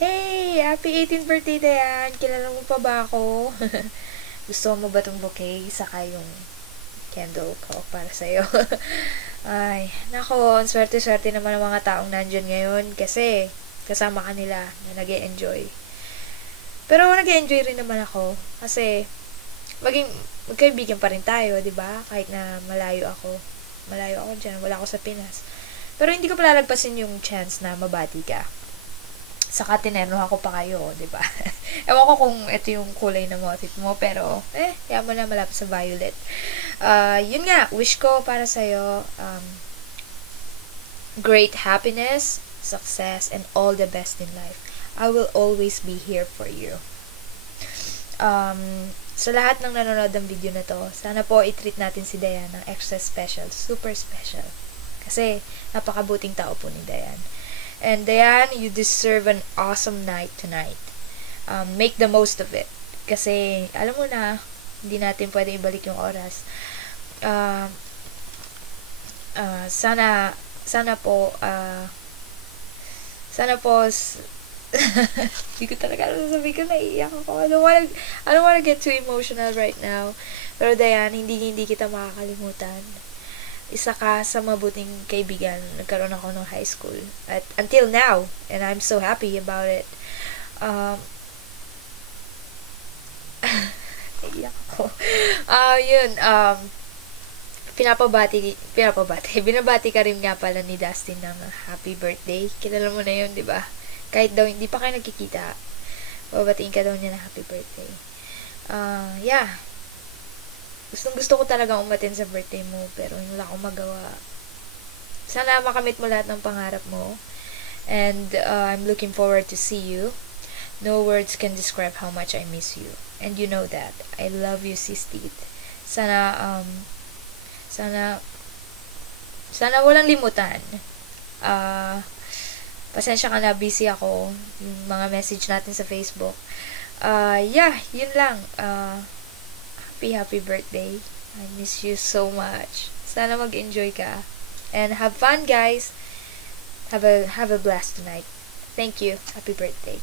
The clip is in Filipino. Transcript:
Hey! Happy 18th birthday, Dayan! Kilala mo pa ba ako? Gusto mo ba tong bouquet? Saka yung candle ko para sa'yo. Ay, nako, ang swerte-swerte naman ng mga taong nandyan ngayon kasi kasama ka nila na nag-e-enjoy. Pero nag-e-enjoy rin naman ako kasi magkaibigan pa rin tayo, di ba? Kahit na malayo ako. Malayo ako dyan, wala ako sa Pinas. Pero hindi ko palalagpasin yung chance na mabati ka. Saka tinerno ako pa kayo, di ba? Ewan ko kung ito yung kulay na motif mo, pero kaya mo na malapit sa violet. Yun nga, wish ko para sa'yo, great happiness, success, and all the best in life. I will always be here for you. Sa lahat ng nanonood ng video na to, sana po i-treat natin si Dayan ng extra special, super special. Kasi napakabuting tao po ni Dayan. And Dayan, you deserve an awesome night tonight. Make the most of it. Kasi, alam mo na, hindi natin pwede ibalik yung oras. Sana po, hindi ko talaga alam sasabihin ko, naiiyak ako. I don't wanna get too emotional right now. Pero Dayan, hindi kita makakalimutan. Isa ka sa mabuting kaibigan. Nagkaroon ako ng high school. At until now. And I'm so happy about it. Naiyak ako. Binabati ka rin nga pala ni Dustin ng happy birthday. Kilala mo na yun, di ba? Kahit daw hindi pa kayo nagkikita, babatiin ka daw niya na happy birthday. Yeah. Gusto ko talagang umatin sa birthday mo, pero wala akong magawa. Sana makamit mo lahat ng pangarap mo. And I'm looking forward to see you. No words can describe how much I miss you. And you know that. I love you, sis Tite. Sana walang limutan. Pasensya ka na, busy ako. Yung mga message natin sa Facebook. Yeah, yun lang. Happy birthday. I miss you so much. Sana mag-enjoy ka. And have fun, guys. Have a blast tonight. Thank you. Happy birthday.